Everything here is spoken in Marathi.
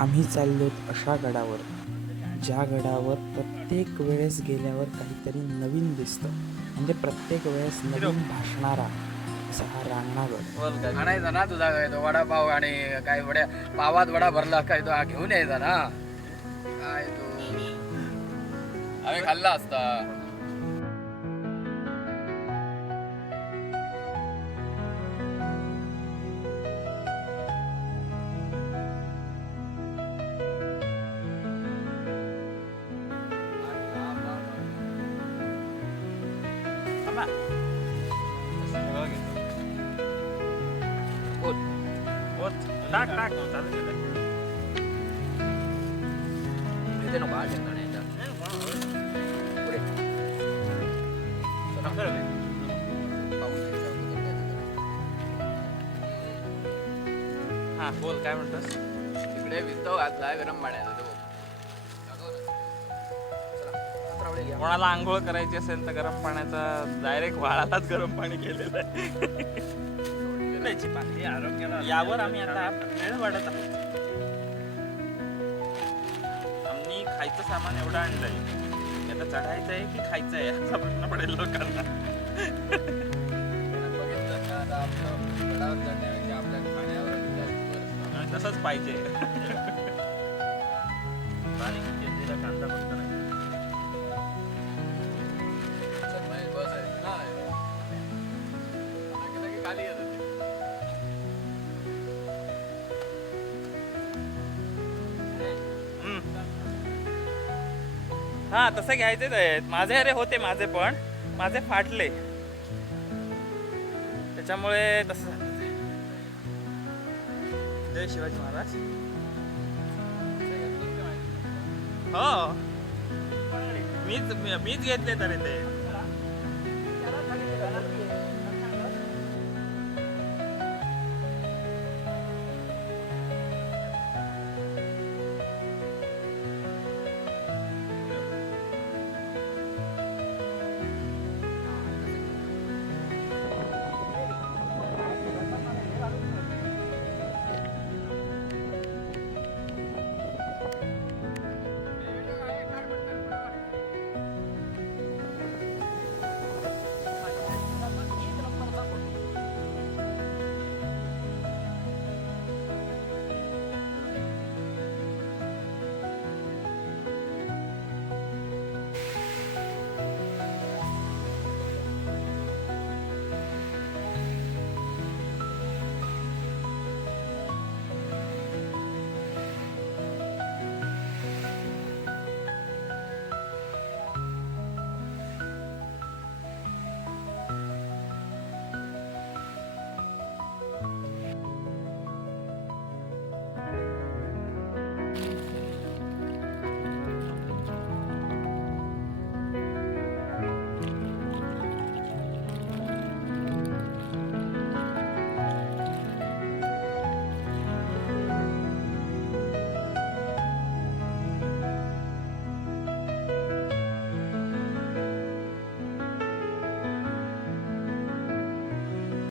आम्ही चाललोत अशा गडावर ज्या गडावर प्रत्येक वेळेस गेल्यावर काहीतरी नवीन दिसतं. म्हणजे प्रत्येक वेळेस नवीन भासणारा असा हा रांगणागड. आणायचा ना तुझा काय तो वडापाव आणि काय वड्या पावात वडा भरला काय तो घेऊन यायचा ना काय तू आम्ही खाल्ला असता. टाक टाक चालू केलं. इथे नको आज येणार नाही आता. पुढे. चला. पाऊस यायच्या अगोदर काय ते करा. हा बोल काय म्हणतोस. तिकडे विस्तव घातलाय गरम पाण्याचा तो. चला. 17 वेळे घ्या. कोणाला आंघोळ करायची असेल तर गरम पाण्याचा डायरेक्ट वाळालाच गरम पाणी केलेलं आहे. आरोग्याला यावर आम्ही आता वेळ वाढत आहोत. आम्ही खायचं सामान एवढं आणलंय की आता चढायचं आहे की खायचं आहे असा प्रश्न पडेल लोकांना. बघितलं ना आता आपलं गडावर चढण्यापेक्षा आपल्या खाण्यावर जास्त भर असतो. आणि तसंच पाहिजे. बारीक चिरलेला कांदा फक्त नाही. चल महेश, बस आहे ना. लगे खाली येत होते. हा तसं घ्यायचेच आहेत माझे. अरे होते माझे पण माझे फाटले त्याच्यामुळे तसं झालं ते. जय शिवाजी महाराज. हो मीच घेतले तरी ते